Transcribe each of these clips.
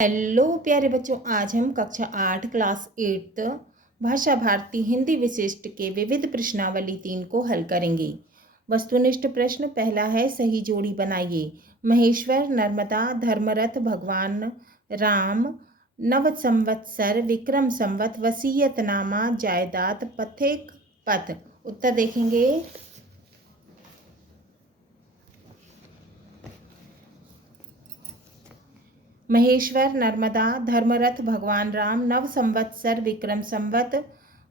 Hello प्यारे बच्चों, आज हम कक्षा 8 क्लास 8 भाषा भारती हिंदी विशिष्ट के विविध प्रश्नावली 3 को हल करेंगे। वस्तुनिष्ठ प्रश्न पहला है, सही जोड़ी बनाइए। महेश्वर, नर्मदा, धर्मरथ, भगवान राम, नव संवत्सर, विक्रम संवत, वसीयतनामा, जायदाद, पथिक, पथ। उत्तर देखेंगे। महेश्वर, नर्मदा, धर्मरथ, भगवान राम, नव संवत्सर, विक्रम संवत,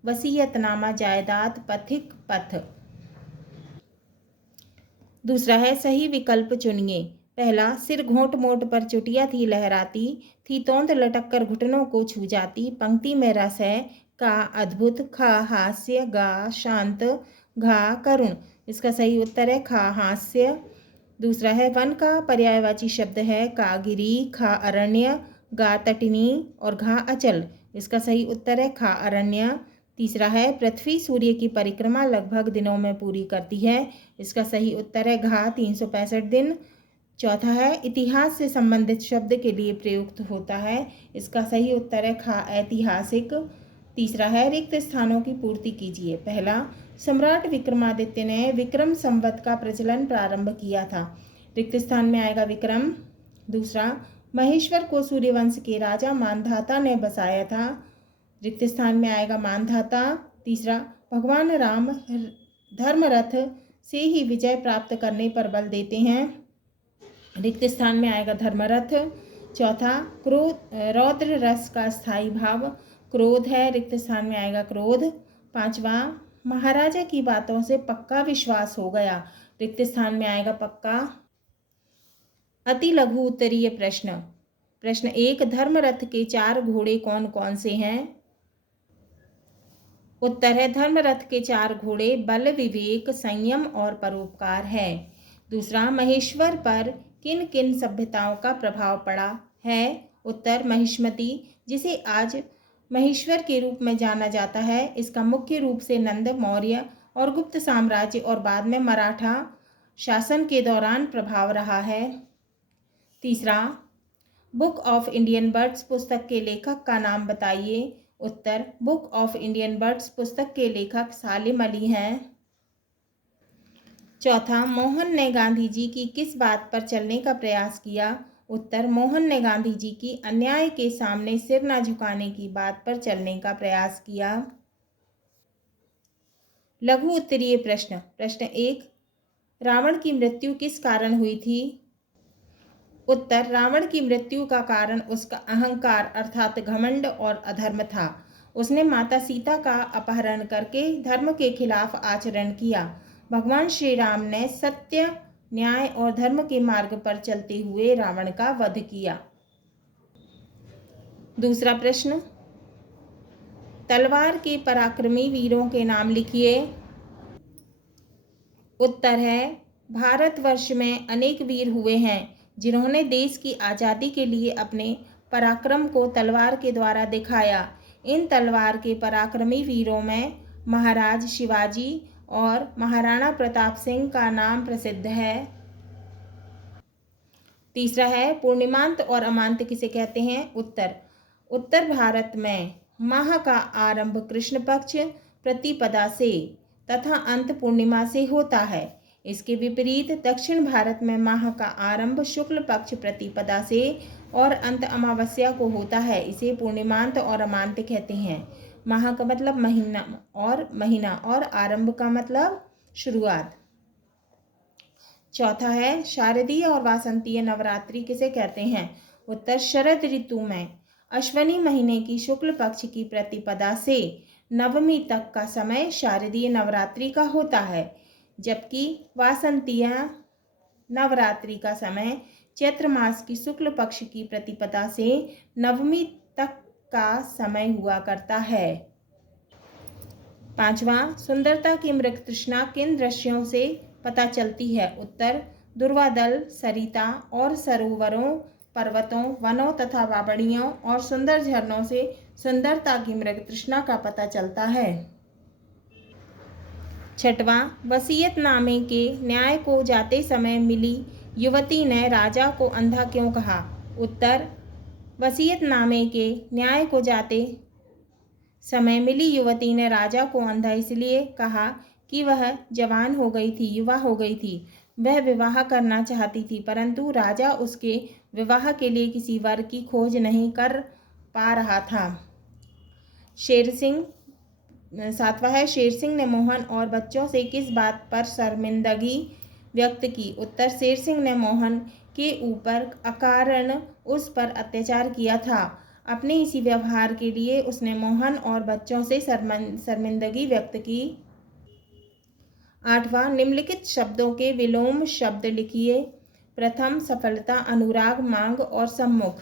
वसीयतनामा, जायदाद, पथिक, पथ। दूसरा है, सही विकल्प चुनिए। पहला, सिर घोंट मोट पर चुटिया थी लहराती, थी तोंद लटक कर घुटनों को छू जाती, पंक्ति में रस है, का अद्भुत, खा हास्य, गा शांत, घा करुण। इसका सही उत्तर है खा हास्य। दूसरा है, वन का पर्यायवाची शब्द है कागिरी, खा अरण्य, गा तटिनी और घा अचल। इसका सही उत्तर है खा अरण्य। तीसरा है, पृथ्वी सूर्य की परिक्रमा लगभग दिनों में पूरी करती है। इसका सही उत्तर है घा 365 दिन। चौथा है, इतिहास से संबंधित शब्द के लिए प्रयुक्त होता है। इसका सही उत्तर है खा ऐतिहासिक। तीसरा है, रिक्त स्थानों की पूर्ति कीजिए। पहला, सम्राट विक्रमादित्य ने विक्रम संवत का प्रचलन प्रारंभ किया था। रिक्त स्थान में आएगा विक्रम। दूसरा, महेश्वर को सूर्यवंश के राजा मानधाता ने बसाया था। रिक्त स्थान में आएगा मानधाता। तीसरा, भगवान राम धर्मरथ से ही विजय प्राप्त करने पर बल देते हैं। रिक्त स्थान में आएगा धर्मरथ। चौथा, रौद्र रस का स्थायी भाव क्रोध है। रिक्त स्थान में आएगा क्रोध। पांचवा, महाराजा की बातों से पक्का विश्वास हो गया। रिक्त स्थान में आएगा पक्का। अति लघु उत्तरीय प्रश्न। प्रश्न 1, धर्मरथ के 4 घोड़े कौन कौन से हैं? उत्तर है, धर्मरथ के 4 घोड़े बल, विवेक, संयम और परोपकार है। दूसरा, महेश्वर पर किन किन सभ्यताओं का प्रभाव पड़ा है? उत्तर, महिष्मती, जिसे आज महेश्वर के रूप में जाना जाता है, इसका मुख्य रूप से नंद, मौर्य और गुप्त साम्राज्य और बाद में मराठा शासन के दौरान प्रभाव रहा है। तीसरा, बुक ऑफ इंडियन बर्ड्स पुस्तक के लेखक का नाम बताइए। उत्तर, बुक ऑफ इंडियन बर्ड्स पुस्तक के लेखक सालिम अली हैं। चौथा, मोहन ने गांधी जी की किस बात पर चलने का प्रयास किया? उत्तर, मोहन ने गांधी जी की अन्याय के सामने सिर न झुकाने की बात पर चलने का प्रयास किया। लघु उत्तरीय प्रश्न। प्रश्न 1, रावण की मृत्यु किस कारण हुई थी? उत्तर, रावण की मृत्यु का कारण उसका अहंकार अर्थात घमंड और अधर्म था। उसने माता सीता का अपहरण करके धर्म के खिलाफ आचरण किया। भगवान श्री राम ने सत्य, न्याय और धर्म के मार्ग पर चलते हुए रावण का वध किया। दूसरा प्रश्न, तलवार के पराक्रमी वीरों के नाम लिखिए। उत्तर है, भारतवर्ष में अनेक वीर हुए हैं जिन्होंने देश की आज़ादी के लिए अपने पराक्रम को तलवार के द्वारा दिखाया। इन तलवार के पराक्रमी वीरों में महाराज शिवाजी और महाराणा प्रताप सिंह का नाम प्रसिद्ध है। तीसरा है, पूर्णिमांत और अमांत किसे कहते हैं? उत्तर, उत्तर भारत में माह का आरंभ कृष्ण पक्ष प्रतिपदा से तथा अंत पूर्णिमा से होता है। इसके विपरीत दक्षिण भारत में माह का आरंभ शुक्ल पक्ष प्रतिपदा से और अंत अमावस्या को होता है। इसे पूर्णिमांत और अमांत कहते हैं। माह का मतलब महीना और आरंभ का मतलब शुरुआत। चौथा है, शारदीय और वासंतीय नवरात्रि किसे कहते हैं? उत्तर, शरद ऋतु में अश्वनी महीने की शुक्ल पक्ष की प्रतिपदा से नवमी तक का समय शारदीय नवरात्रि का होता है, जबकि वासंतीय नवरात्रि का समय चैत्र मास की शुक्ल पक्ष की प्रतिपदा से नवमी तक का समय हुआ करता है। पांचवा, सुंदरता की मृग तृष्णा किन दृश्यों से पता चलती है? उत्तर, दुर्वादल, सरिता और सरोवरों, पर्वतों, वनों तथा बावड़ियों और सुंदर झरनों से सुंदरता की मृग तृष्णा का पता चलता है। छठवां, वसीयतनामे के न्याय को जाते समय मिली युवती ने राजा को अंधा क्यों कहा? उत्तर, वसीयतनामे के न्याय को जाते समय मिली युवती ने राजा को अंधा इसलिए कहा कि वह जवान हो गई थी, युवा हो गई थी। वह विवाह करना चाहती थी, परंतु राजा उसके विवाह के लिए किसी वर की खोज नहीं कर पा रहा था। शेरसिंह 7वां है, शेरसिंह ने मोहन और बच्चों से किस बात पर शर्मिंदगी व्यक्त की? उत्तर, शेरसिंह ने मोहन के ऊपर अकारण उस पर अत्याचार किया था। अपने इसी व्यवहार के लिए उसने मोहन और बच्चों से शर्मिंदगी व्यक्त की। 8वां, निम्नलिखित शब्दों के विलोम शब्द लिखिए। प्रथम, सफलता, अनुराग, मांग और सम्मुख।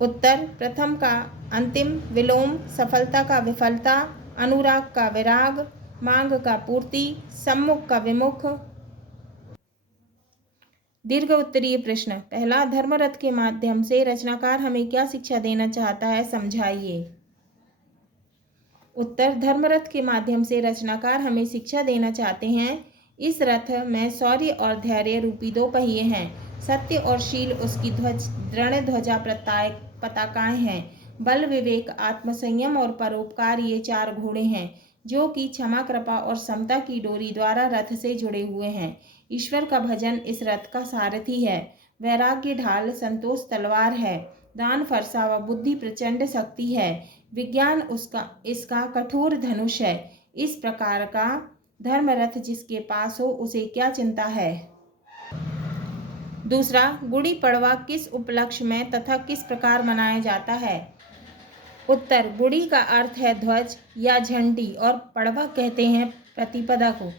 उत्तर, प्रथम का अंतिम विलोम, सफलता का विफलता, अनुराग का विराग, मांग का पूर्ति, सम्मुख का विमुख। दीर्घ उत्तरीय प्रश्न। पहला, धर्मरथ के माध्यम से रचनाकार हमें क्या शिक्षा देना चाहता है, समझाइए। उत्तर, धर्मरथ के माध्यम से रचनाकार हमें शिक्षा देना चाहते हैं, इस रथ में शौर्य और धैर्य रूपी 2 पहिए हैं। सत्य और शील उसकी दृढ़ ध्वजा पताकाएं हैं। बल, विवेक, आत्मसंयम और परोपकार ये 4 घोड़े हैं, जो कि क्षमा, कृपा और समता की डोरी द्वारा रथ से जुड़े हुए हैं। ईश्वर का भजन इस रथ का सारथी है। वैराग्य ढाल, संतोष तलवार है। दान फरसा व बुद्धि प्रचंड शक्ति है। विज्ञान इसका कठोर धनुष है। इस प्रकार का धर्मरथ जिसके पास हो उसे क्या चिंता है। दूसरा, गुड़ी पड़वा किस उपलक्ष्य में तथा किस प्रकार मनाया जाता है। उत्तर, गुड़ी का अर्थ है ध्वज या झंडी और पड़वा कहते हैं प्रतिपदा को।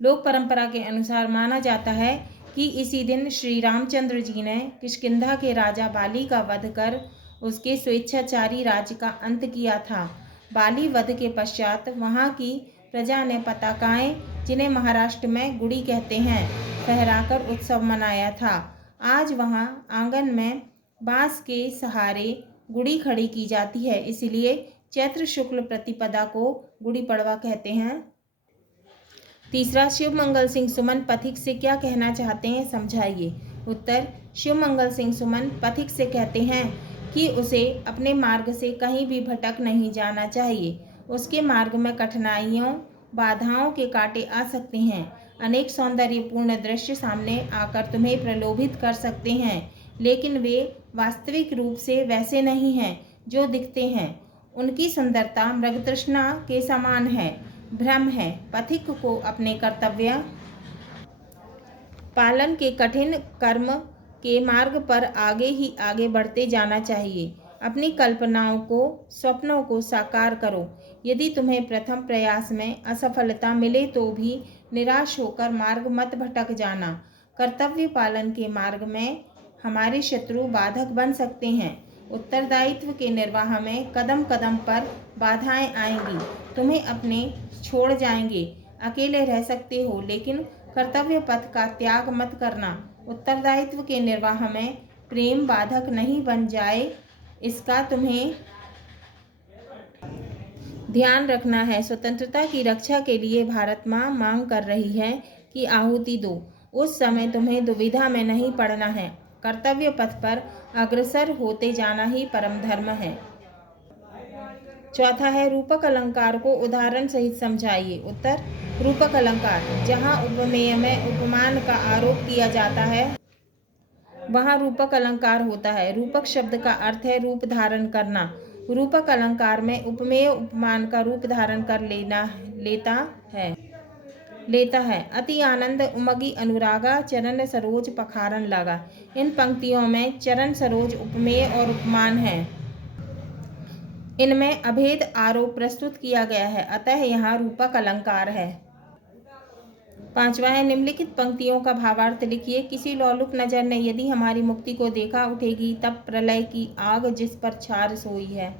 लोक परंपरा के अनुसार माना जाता है कि इसी दिन श्री रामचंद्र जी ने किष्किंधा के राजा बाली का वध कर उसके स्वेच्छाचारी राज्य का अंत किया था। बाली वध के पश्चात वहाँ की प्रजा ने पताकाएं, जिन्हें महाराष्ट्र में गुड़ी कहते हैं, फहराकर उत्सव मनाया था। आज वहाँ आंगन में बांस के सहारे गुड़ी खड़ी की जाती है, इसलिए चैत्र शुक्ल प्रतिपदा को गुड़ी पड़वा कहते हैं। तीसरा, शिव मंगल सिंह सुमन पथिक से क्या कहना चाहते हैं, समझाइए। उत्तर, शिव मंगल सिंह सुमन पथिक से कहते हैं कि उसे अपने मार्ग से कहीं भी भटक नहीं जाना चाहिए। उसके मार्ग में कठिनाइयों, बाधाओं के कांटे आ सकते हैं। अनेक सौंदर्यपूर्ण दृश्य सामने आकर तुम्हें प्रलोभित कर सकते हैं, लेकिन वे वास्तविक रूप से वैसे नहीं हैं जो दिखते हैं। उनकी सुंदरता मृगतृष्णा के समान है, भ्रम है। पथिक को अपने कर्तव्य पालन के कठिन कर्म के मार्ग पर आगे ही आगे बढ़ते जाना चाहिए। अपनी कल्पनाओं को, स्वप्नों को साकार करो। यदि तुम्हें प्रथम प्रयास में असफलता मिले तो भी निराश होकर मार्ग मत भटक जाना। कर्तव्य पालन के मार्ग में हमारे शत्रु बाधक बन सकते हैं। उत्तरदायित्व के निर्वाह में कदम कदम पर बाधाएं आएंगी, तुम्हें अपने छोड़ जाएंगे। अकेले रह सकते हो, लेकिन कर्तव्य पथ का त्याग मत करना। उत्तरदायित्व के निर्वाह में प्रेम बाधक नहीं बन जाए, इसका तुम्हें ध्यान रखना है। स्वतंत्रता की रक्षा के लिए भारत माँ मांग कर रही है कि आहुति दो। उस समय तुम्हें दुविधा में नहीं पड़ना है। कर्तव्य पथ पर अग्रसर होते जाना ही परम धर्म है। चौथा है, रूपक अलंकार को उदाहरण सहित समझाइए। उत्तर, रूपक अलंकार, जहाँ उपमेय में उपमान का आरोप किया जाता है वहाँ रूपक अलंकार होता है। रूपक शब्द का अर्थ है रूप धारण करना। रूपक अलंकार में उपमेय उपमान का रूप धारण कर लेता है। अति आनंद उमगी अनुरागा, चरण सरोज पखारन लगा। इन पंक्तियों में चरण सरोज उपमेय और उपमान है। इनमें अभेद आरोप प्रस्तुत किया गया है, अतः यहाँ रूपक अलंकार है। पांचवा है, निम्नलिखित पंक्तियों का भावार्थ लिखिए। किसी लौलुक नजर ने यदि हमारी मुक्ति को देखा, उठेगी तब प्रलय की आग जिस पर छार सोई है।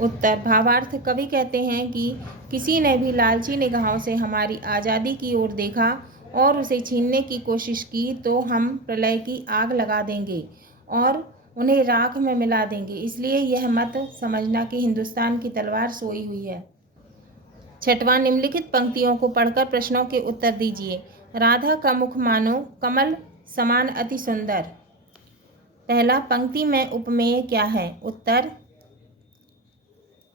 उत्तर, भावार्थ, कवि कहते हैं कि किसी ने भी लालची निगाहों से हमारी आज़ादी की ओर देखा और उसे छीनने की कोशिश की तो हम प्रलय की आग लगा देंगे और उन्हें राख में मिला देंगे। इसलिए यह मत समझना कि हिंदुस्तान की तलवार सोई हुई है। छठवां, निम्नलिखित पंक्तियों को पढ़कर प्रश्नों के उत्तर दीजिए। राधा का मुख मानो कमल समान अति सुंदर। पहला, पंक्ति में उपमेय क्या है? उत्तर,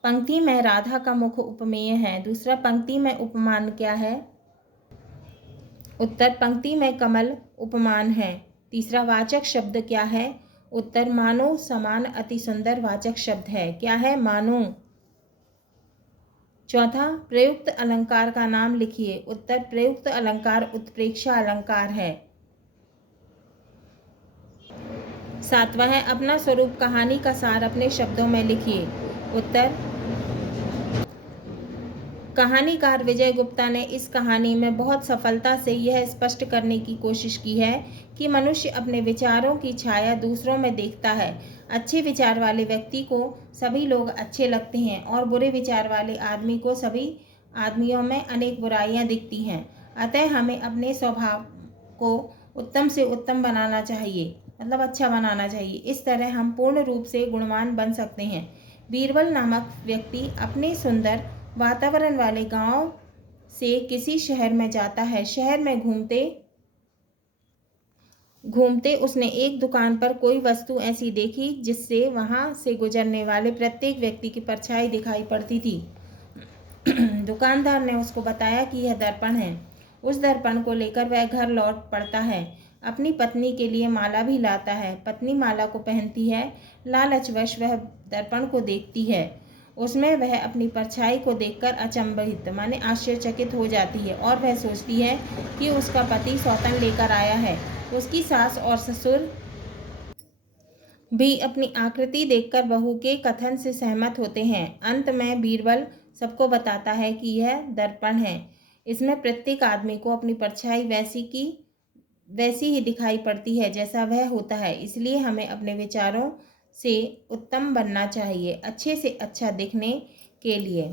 पंक्ति में राधा का मुख उपमेय है। दूसरा, पंक्ति में उपमान क्या है? उत्तर, पंक्ति में कमल उपमान है। तीसरा, वाचक शब्द क्या है? उत्तर, मानो, समान, अति सुंदर वाचक शब्द है। क्या है? मानो। चौथा, प्रयुक्त अलंकार का नाम लिखिए। उत्तर, प्रयुक्त अलंकार उत्प्रेक्षा अलंकार है। सातवां है, अपना स्वरूप कहानी का सार अपने शब्दों में लिखिए। उत्तर, कहानीकार विजय गुप्ता ने इस कहानी में बहुत सफलता से यह स्पष्ट करने की कोशिश की है कि मनुष्य अपने विचारों की छाया दूसरों में देखता है। अच्छे विचार वाले व्यक्ति को सभी लोग अच्छे लगते हैं और बुरे विचार वाले आदमी को सभी आदमियों में अनेक बुराइयां दिखती हैं। अतः हमें अपने स्वभाव को उत्तम से उत्तम बनाना चाहिए, मतलब अच्छा बनाना चाहिए। इस तरह हम पूर्ण रूप से गुणवान बन सकते हैं। बीरबल नामक व्यक्ति अपने सुंदर वातावरण वाले गांव से किसी शहर में जाता है। शहर में घूमते घूमते उसने एक दुकान पर कोई वस्तु ऐसी देखी जिससे वहां से गुजरने वाले प्रत्येक व्यक्ति की परछाई दिखाई पड़ती थी। दुकानदार ने उसको बताया कि यह दर्पण है। उस दर्पण को लेकर वह घर लौट पड़ता है। अपनी पत्नी के लिए माला भी लाता है। पत्नी माला को पहनती है। लालचवश वह दर्पण को देखती है। उसमें वह अपनी परछाई को देखकर अचंभित माने आश्चर्यचकित हो जाती है और वह सोचती है कि उसका पति सौतन लेकर आया है। उसकी सास और ससुर भी अपनी आकृति देखकर बहू के कथन से सहमत होते हैं। अंत में बीरबल सबको बताता है कि यह दर्पण है। इसमें प्रत्येक आदमी को अपनी परछाई वैसी ही दिखाई पड़ती है जैसा वह होता है। इसलिए हमें अपने विचारों से उत्तम बनना चाहिए, अच्छे से अच्छा दिखने के लिए।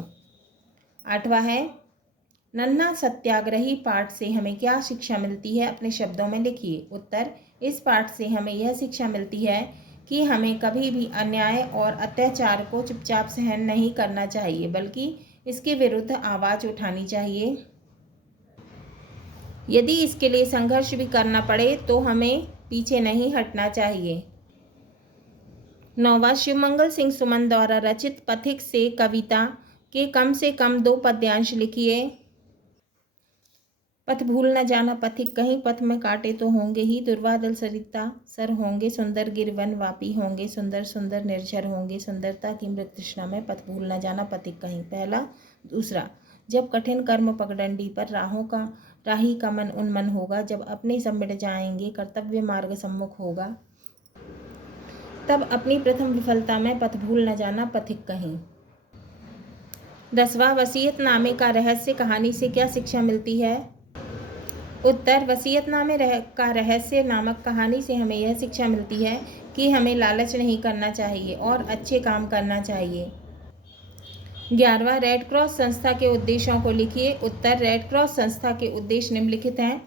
आठवां है, नन्हा सत्याग्रही पाठ से हमें क्या शिक्षा मिलती है? अपने शब्दों में लिखिए। उत्तर, इस पाठ से हमें यह शिक्षा मिलती है कि हमें कभी भी अन्याय और अत्याचार को चुपचाप सहन नहीं करना चाहिए, बल्कि इसके विरुद्ध आवाज़ उठानी चाहिए। यदि इसके लिए संघर्ष भी करना पड़े तो हमें पीछे नहीं हटना चाहिए। नौवां, शिवमंगल सिंह सुमन द्वारा रचित पथिक से कविता के कम से कम 2 पद्यांश लिखिए। पथ भूल न जाना पथिक कहीं, पथ में कांटे तो होंगे ही, दुर्वादल सरिता सर होंगे, सुंदर गिरवन वापी होंगे, सुंदर सुंदर निर्झर होंगे, सुंदरता की मृत तृष्णा में पथ भूल न जाना पथिक कहीं। पहला। दूसरा, जब कठिन कर्म पगडंडी पर राही का मन उन्मन होगा, जब अपने सब मिट जाएंगे, कर्तव्य मार्ग सम्मुख होगा, तब अपनी प्रथम विफलता में पथ भूल न जाना पथिक कहीं। 10वां, वसीयतनामे का रहस्य कहानी से क्या शिक्षा मिलती है? उत्तर, वसीयतनामे का रहस्य नामक कहानी से हमें यह शिक्षा मिलती है कि हमें लालच नहीं करना चाहिए और अच्छे काम करना चाहिए। 11वां, रेड क्रॉस संस्था के उद्देश्यों को लिखिए। उत्तर, रेड क्रॉस संस्था के उद्देश्य निम्नलिखित हैं।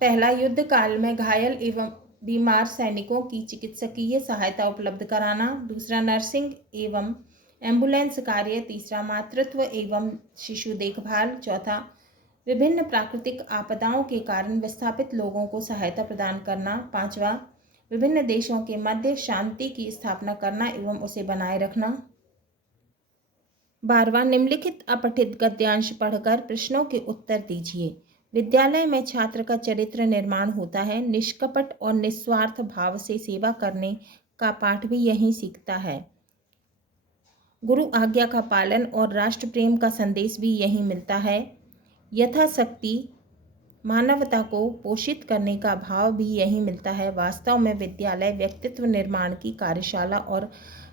पहला, युद्ध काल में घायल एवं बीमार सैनिकों की चिकित्सकीय सहायता उपलब्ध कराना। दूसरा, नर्सिंग एवं एम्बुलेंस कार्य। तीसरा, मातृत्व एवं शिशु देखभाल। चौथा, विभिन्न प्राकृतिक आपदाओं के कारण विस्थापित लोगों को सहायता प्रदान करना। पांचवा, विभिन्न देशों के मध्य शांति की स्थापना करना एवं उसे बनाए रखना। 12वां, निम्नलिखित अपठित गद्यांश पढ़कर प्रश्नों के उत्तर दीजिए। विद्यालय में छात्र का चरित्र निर्माण होता है। निष्कपट और निस्वार्थ भाव से सेवा करने का पाठ भी यहीं सीखता है। गुरु आज्ञा का पालन और राष्ट्र प्रेम का संदेश भी यहीं मिलता है। यथाशक्ति मानवता को पोषित करने का भाव भी यहीं मिलता है। वास्तव में विद्यालय व्यक्तित्व निर्माण की कार्यशाला और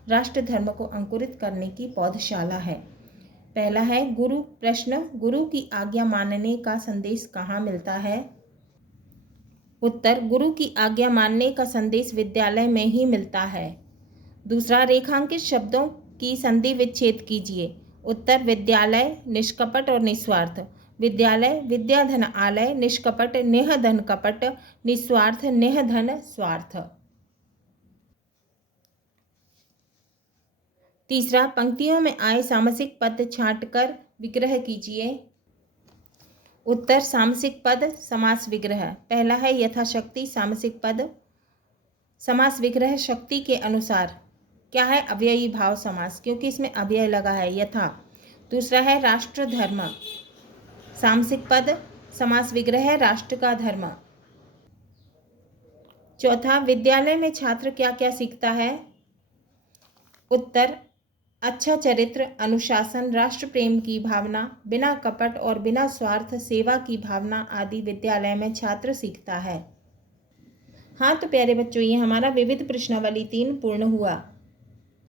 राष्ट्र धर्म को अंकुरित करने की पौधशाला है। पहला है गुरु प्रश्न, गुरु की आज्ञा मानने का संदेश कहाँ मिलता है? उत्तर, गुरु की आज्ञा मानने का संदेश विद्यालय में ही मिलता है। दूसरा, रेखांकित शब्दों की संधि विच्छेद कीजिए। उत्तर, विद्यालय निष्कपट और निस्वार्थ। विद्यालय विद्या धन आलय, निष्कपट नेह धन कपट, निस्वार्थ नेह धन स्वार्थ। तीसरा, पंक्तियों में आए सामसिक पद छांटकर विग्रह कीजिए। उत्तर, सामसिक पद समास विग्रह। पहला है यथाशक्ति सामसिक पद। समास विग्रह शक्ति के अनुसार। क्या है? अव्ययी भाव समास, क्योंकि इसमें अव्यय लगा है, यथा। दूसरा है राष्ट्र धर्म, सामसिक पद, समास विग्रह है राष्ट्र का धर्म। चौथा, विद्यालय में छात्र क्या क्या सीखता है? उत्तर, अच्छा चरित्र, अनुशासन, राष्ट्र प्रेम की भावना, बिना कपट और बिना स्वार्थ सेवा की भावना आदि विद्यालय में छात्र सीखता है। हाँ तो प्यारे बच्चों, ये हमारा विविध प्रश्नावली 3 पूर्ण हुआ।